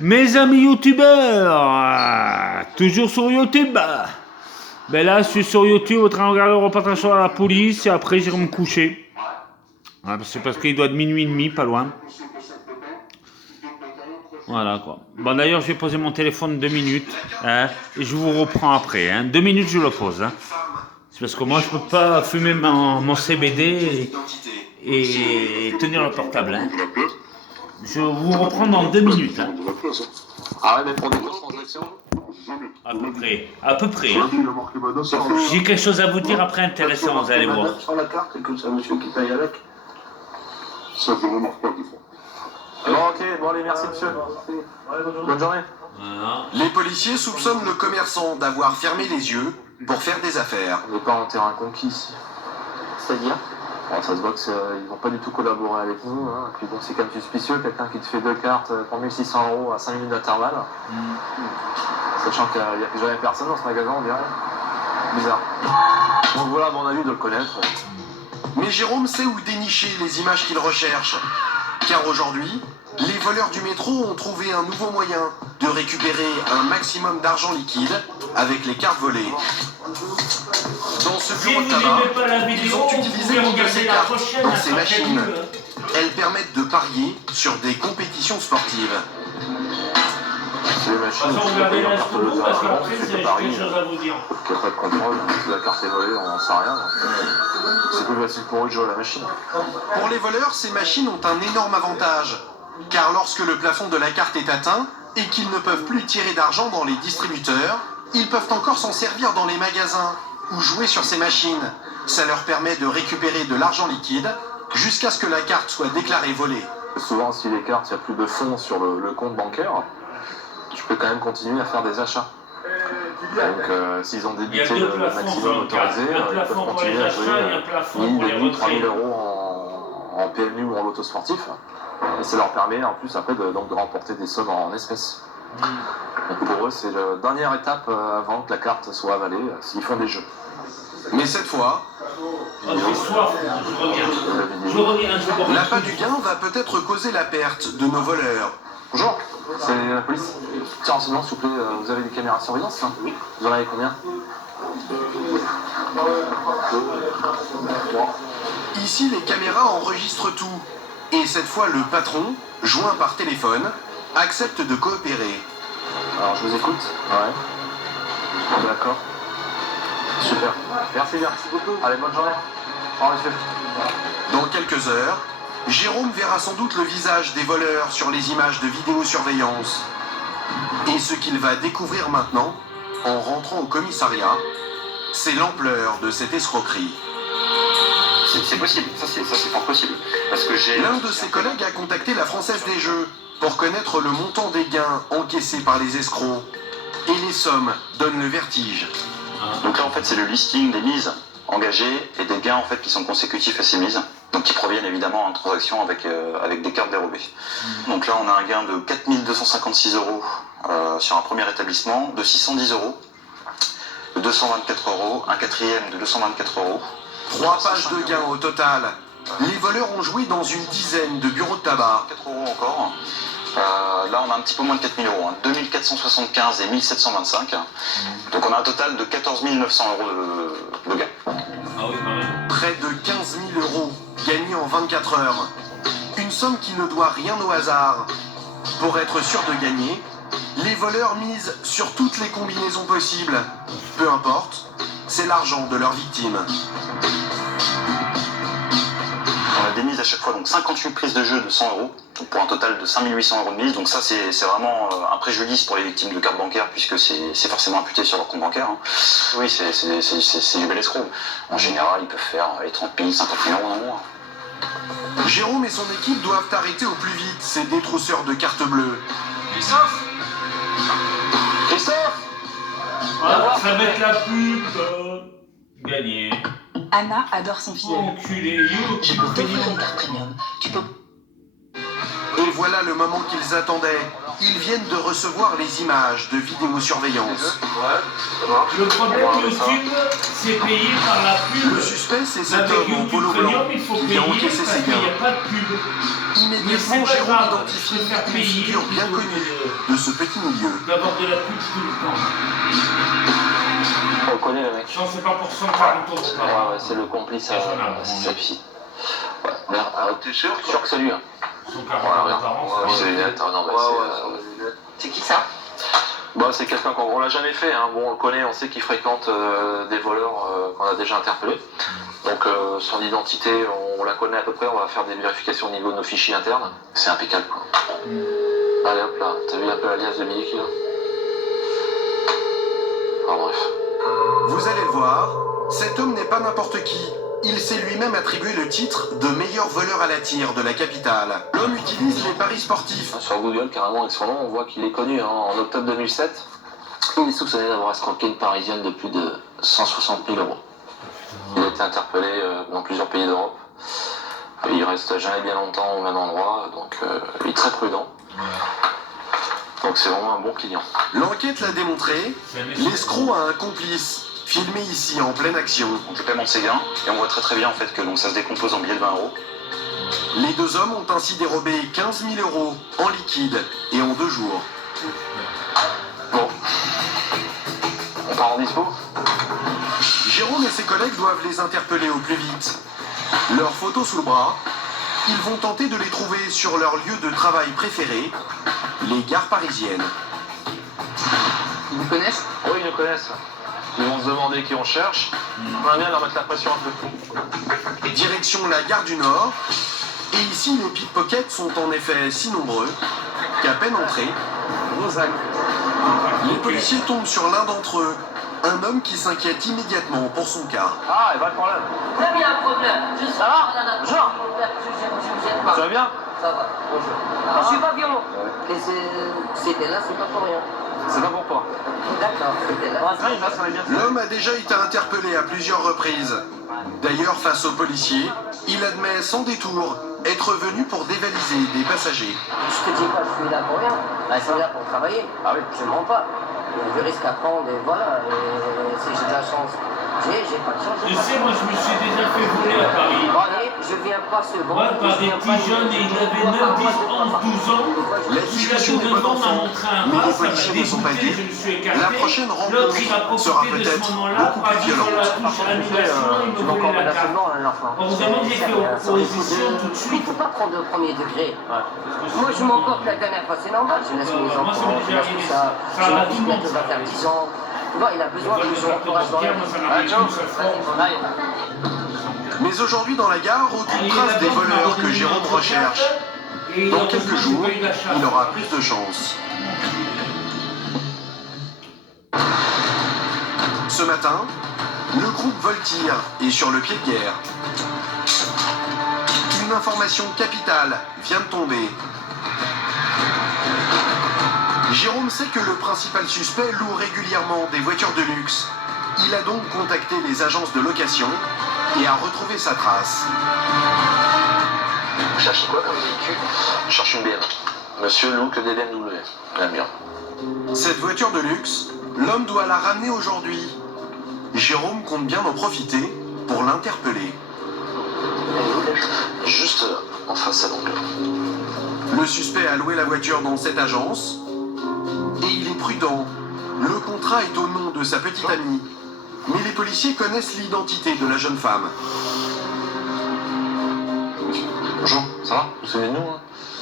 Mes amis youtubeurs, toujours sur YouTube. Ben là, je suis sur YouTube en train de regarder le reportage sur la police et après j'irai me coucher. C'est parce qu'il doit être minuit et demi, pas loin. Voilà quoi. Bon d'ailleurs, je vais poser mon téléphone 2 minutes et je vous reprends après. 2 minutes, je le pose. C'est parce que moi, je peux pas fumer mon CBD et tenir le portable. Je vous reprends dans 2 minutes. Ah ouais, mais pour des grosses transactions. À peu près. À peu près. J'ai quelque chose à vous dire après intéressant, vous allez voir. Sur la carte, et comme ça, monsieur qui paye avec. Ça ne remarque pas des fois. Bon, ok, bon, allez, merci, monsieur. Bonne journée. Voilà. Les policiers soupçonnent le commerçant d'avoir fermé les yeux pour faire des affaires. On n'est pas en terrain conquis ici. C'est-à-dire Bon, ça se voit qu'ils vont pas du tout collaborer avec nous. Hein. Et puis bon, c'est quand même suspicieux, quelqu'un qui te fait 2 cartes pour 1600 € à 5 minutes d'intervalle. Sachant qu'il n'y a plus jamais personne dans ce magasin, on dirait. Bizarre. Donc voilà, à mon avis, de le connaître. Mais Jérôme sait où dénicher les images qu'il recherche. Car aujourd'hui, les voleurs du métro ont trouvé un nouveau moyen de récupérer un maximum d'argent liquide avec les cartes volées. Dans ce Si bureau vous de tabac, n'aimez pas la vidéo, ils ont vous utilisé pouvez une de regarder ces la cartes prochaine. dans à ces sa machines. chaîne. Elles permettent de parier sur des compétitions sportives. C'est les machines De toute façon, qui regardez payent en la carte photo bleue parce de qu'après, c'est j'ai pas Paris. quelque chose à vous dire. Il n'y a pas de contrôle. Si la carte est volée, on n'en sait rien. C'est plus facile pour eux de jouer à la machine. Pour les voleurs, ces machines ont un énorme avantage. Car lorsque le plafond de la carte est atteint et qu'ils ne peuvent plus tirer d'argent dans les distributeurs, ils peuvent encore s'en servir dans les magasins ou jouer sur ces machines. Ça leur permet de récupérer de l'argent liquide jusqu'à ce que la carte soit déclarée volée. Souvent, si les cartes, il n'y a plus de fonds sur le compte bancaire, tu peux quand même continuer à faire des achats. Donc, s'ils ont Il y a débuté deux le plafonds maximum sur une carte. autorisé, Un ils peuvent plafond pour continuer les à achats et un jouer plafond 1000, pour les 2000, 3000 retraits. € en PMU ou en loto sportif. Et ça leur permet en plus après de remporter des sommes en espèces. Donc pour eux, c'est la dernière étape avant que la carte soit avalée, s'ils font des jeux. Mais cette fois, Oh, j'ai soif, je reviens. Je reviens, je reviens. l'appât du gain va peut-être causer la perte de nos voleurs. Bonjour, c'est la police. Tiens, renseignement, s'il vous plaît, vous avez des caméras de surveillance hein? Vous en avez combien? Ici, les caméras enregistrent tout. Et cette fois, le patron, joint par téléphone, accepte de coopérer. Alors, je vous écoute. Ouais. D'accord. Super. Merci beaucoup. Allez, bonne journée. Au revoir, monsieur. Dans quelques heures, Jérôme verra sans doute le visage des voleurs sur les images de vidéosurveillance. Et ce qu'il va découvrir maintenant, en rentrant au commissariat, c'est l'ampleur de cette escroquerie. C'est possible, ça c'est fort possible. Parce que j'ai... L'un de ses collègues a contacté la Française des Jeux pour connaître le montant des gains encaissés par les escrocs. Et les sommes donnent le vertige. Donc là en fait c'est le listing des mises engagées et des gains en fait qui sont consécutifs à ces mises. Donc qui proviennent évidemment en transaction avec des cartes dérobées. Donc là on a un gain de 4256 € sur un premier établissement, de 610 €, de 224 €, un quatrième de 224 €. 3 pages de gains au total. Les voleurs ont joué dans une dizaine de bureaux de tabac. 4 € encore. Là, on a un petit peu moins de 4000 €, hein, 2475 et 1725. Donc, on a un total de 14 900 € de gains. Ah oui, quand même. Près de 15 000 € gagnés en 24 heures. Une somme qui ne doit rien au hasard. Pour être sûr de gagner, les voleurs misent sur toutes les combinaisons possibles. Peu importe, c'est l'argent de leurs victimes. On a des mises à chaque fois, donc 58 prises de jeu de 100 €, donc pour un total de 5 800 € de mise. Donc ça, c'est vraiment un préjudice pour les victimes de cartes bancaires, puisque c'est forcément imputé sur leur compte bancaire. Hein. Oui, c'est du bel escroc. En général, ils peuvent faire les 30 000, 50 000 € dans le mois. Jérôme et son équipe doivent arrêter au plus vite ces détrousseurs de cartes bleues. Christophe Christophe Ah, ça va être la pub. Gagné. Anna adore son filleul. Enculé, you. Je peux t'offrir une carte premium. Tu peux... Et voilà le moment qu'ils attendaient. Ils viennent de recevoir les images de vidéosurveillance. Le problème YouTube, c'est payé par la pub. Le suspect, c'est cet Avec homme en YouTube polo Premium, blanc il faut qui payer a encaissé parce ses qu'il n'y gains. a pas de pub. Mais Immédiatement, c'est pas Jérôme grave, identifie je préfère une payer figure bien plutôt connue que de ce petit milieu. d'avoir de la pub tout le temps. On le connaît le mec. Non, c'est pas pour 140 euros par an. Ouais, c'est le complice à Sepsi. Ouais, T'es sûr sûr que c'est lui. 140 euros par an, Ouais, c'est les lunettes. Ah, non, mais C'est qui ça? Bah, c'est quelqu'un qu'on l'a jamais fait. Hein. Bon, on le connaît, on sait qu'il fréquente des voleurs qu'on a déjà interpellés. Donc, son identité, on la connaît à peu près. On va faire des vérifications au niveau de nos fichiers internes. C'est impeccable, quoi. Allez, hop là. T'as vu un peu l'alias de Miliki, là? Ah, bref. Vous allez le voir, cet homme n'est pas n'importe qui. Il s'est lui-même attribué le titre de meilleur voleur à la tire de la capitale. L'homme utilise les paris sportifs. Sur Google, carrément, avec son nom, on voit qu'il est connu. Hein. En octobre 2007, il est soupçonné d'avoir escroqué une Parisienne de plus de 160 000 euros. Il a été interpellé dans plusieurs pays d'Europe. Il reste jamais bien longtemps au même endroit, donc il est très prudent. Donc c'est vraiment un bon client. L'enquête l'a démontré, l'escroc a un complice, filmé ici en pleine action. Donc le paiement de ses gains, et on voit très bien en fait que donc, ça se décompose en billets de 20 euros. Les deux hommes ont ainsi dérobé 15 000 euros en liquide et en 2 jours. Bon, on part en dispo? Jérôme et ses collègues doivent les interpeller au plus vite. Leurs photos sous le bras, ils vont tenter de les trouver sur leur lieu de travail préféré, les gares parisiennes. Ils vous connaissent? Oui, ils nous connaissent. Ils vont se demander qui on cherche. On va bien leur mettre la pression un peu. Direction la gare du Nord. Et ici, les pickpockets sont en effet si nombreux qu'à peine entrés, les policiers tombent sur l'un d'entre eux, un homme qui s'inquiète immédiatement pour son cas. Ah, et pas de problème. Là, il y a un problème. Ça va? Bonjour. Je ne pas. Ça va bien? Ça va. Bonjour. Je suis pas violent. Et c'était là, c'est pas pour rien. C'est pas pour toi. D'accord, c'était là. Il va, ça va bien. L'homme a déjà été interpellé à plusieurs reprises. D'ailleurs, face aux policiers, il admet sans détour être venu pour dévaliser des passagers. Je te dis pas, je suis là pour rien. Je suis là pour travailler. Ah oui. Je ne mens pas. Il y a du risque à prendre et voilà. Et si j'ai de la chance, j'ai pas de chance. Tu sais, moi je me suis déjà fait voler à Paris. Et je viens pas se vendre. Ouais, par des petits jeunes et il avait 9, 10, 11, 12 ans. La Celui-là discussion de n'est 9 pas ans m'a d'enfant, montré un mais rat, les ça m'a policiers ne sont pas dégoûté, gays. je me suis écarté. La prochaine L'autre il a rencontre sera profité de ce peut-être moment-là, beaucoup a plus vu sur la violente. touche annulation, il me volait la carte. Heureusement que j'ai fait opposition tout de Il suite. faut pas prendre au premier degré. Moi, je m'emporte la dernière fois, c'est normal. Je laisse mes Moi, ça enfants, m'est je déjà laisse arrivé. tout ça. Ça J'ai va un tout fils le monde, bientôt ça. va faire 10 ans. Tu vois, il a besoin que je l'encourage dans la vie. Moi, ça m'arrive une seule fois. Mais aujourd'hui, dans la gare, aucune trace des voleurs que Jérôme recherche. Dans quelques jours, il aura plus de chance. Ce matin, le groupe Voltir est sur le pied de guerre. Une information capitale vient de tomber. Jérôme sait que le principal suspect loue régulièrement des voitures de luxe. Il a donc contacté les agences de location et a retrouvé sa trace. Vous cherchez quoi comme véhicule? Je cherche une BM. Monsieur loue que des BMW. La mienne. Cette voiture de luxe, l'homme doit la ramener aujourd'hui. Jérôme compte bien en profiter pour l'interpeller. Juste en face à l'angle. Le suspect a loué la voiture dans cette agence et il est prudent. Le contrat est au nom de sa petite amie. Mais les policiers connaissent l'identité de la jeune femme. Bonjour, ça va? Vous vous souvenez de nous?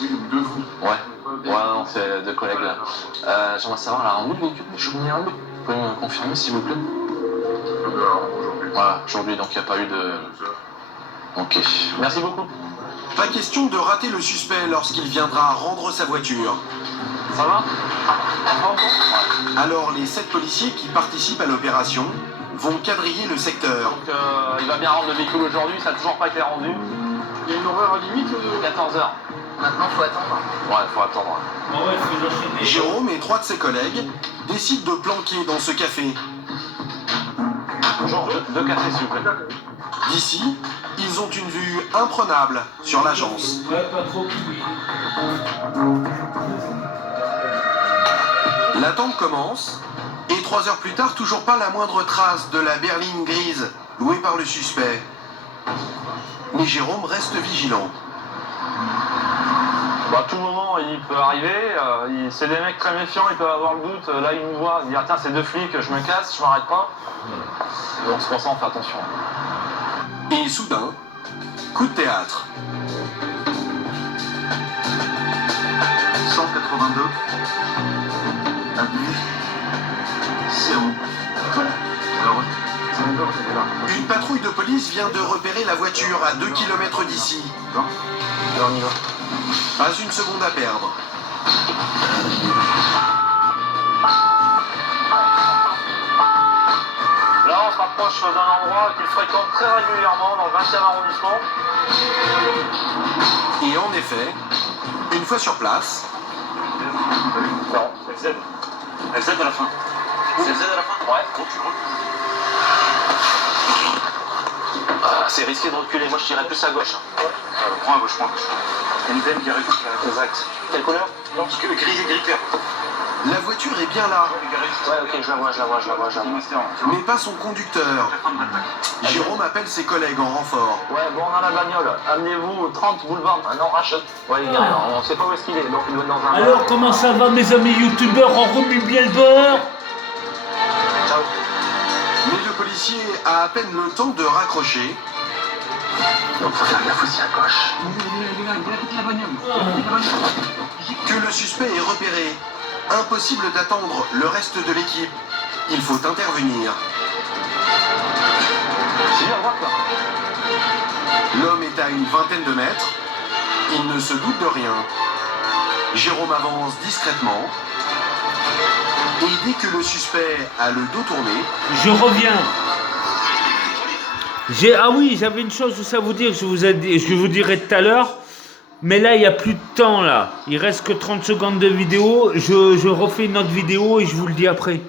Oui, de vous. Ouais. Ouais, non, c'est deux collègues là. J'aimerais savoir, elle a rendu le véhicule? Je vous un peu. Vous pouvez me confirmer s'il vous plaît? Aujourd'hui. Voilà, aujourd'hui, donc il n'y a pas eu de... Ok. Merci beaucoup. Pas question de rater le suspect lorsqu'il viendra rendre sa voiture. Ça va? Alors les 7 policiers qui participent à l'opération vont quadriller le secteur. Donc il va bien rendre le véhicule aujourd'hui, ça n'a toujours pas été rendu. Il y a une horaire limite 14h. Maintenant, faut attendre. Ouais, faut attendre. Bon, ouais, il faut que j'achète des Jérôme et 3 de ses collègues décident de planquer dans ce café. Bonjour, deux cafés s'il vous plaît. D'ici, Ils ont une vue imprenable sur l'agence. Ouais, pas trop. L'attente commence, et 3 heures plus tard, toujours pas la moindre trace de la berline grise louée par le suspect. Mais Jérôme reste vigilant. Bah, à tout moment, il peut arriver. C'est des mecs très méfiants, ils peuvent avoir le doute. Là, ils nous voient, ils disent tiens, c'est 2 flics, je me casse, je m'arrête pas. Donc c'est pour ça, on fait attention. Et soudain, coup de théâtre. 182. Avenue. C'est où? Alors, Une patrouille de police vient de repérer la voiture à 2 km d'ici. Là, on y va. Pas une seconde à perdre. Là, on se rapproche d'un endroit qu'il fréquente très régulièrement dans le 20e arrondissement. Et en effet, une fois sur place, Non, c'est le Z. LZ à la fin. C'est LZ à la fin? Ouais. C'est risqué de reculer, moi je tirais plus à gauche. Prends à gauche, prends à gauche. Il y a une veine qui arrive. Exact. Quelle couleur? Non, parce que gris et gris clair. la voiture est bien là, Ouais, ok, je la vois. mais pas son conducteur. Jérôme appelle ses collègues en renfort. Ouais, bon, on a la bagnole. Amenez-vous au 30 boulevard. Ah non, rachète. Ouais, il est rien. On sait pas où est-ce qu'il est, donc il doit être dans un. Alors, comment ça va, mes amis youtubeurs? On remue bien le beurre? Ciao. Mais le policier a à peine le temps de raccrocher Donc faut faire gaffe aussi à gauche. que le suspect est repéré. Impossible d'attendre le reste de l'équipe. Il faut intervenir. C'est lui à droite, là. L'homme est à une vingtaine de mètres. Il ne se doute de rien. Jérôme avance discrètement. Et dès que le suspect a le dos tourné, Je reviens. Ah oui, j'avais une chose aussi à vous dire, je vous dirai tout à l'heure. Mais là, il n'y a plus de temps, là. Il reste que 30 secondes de vidéo. Je refais une autre vidéo et je vous le dis après.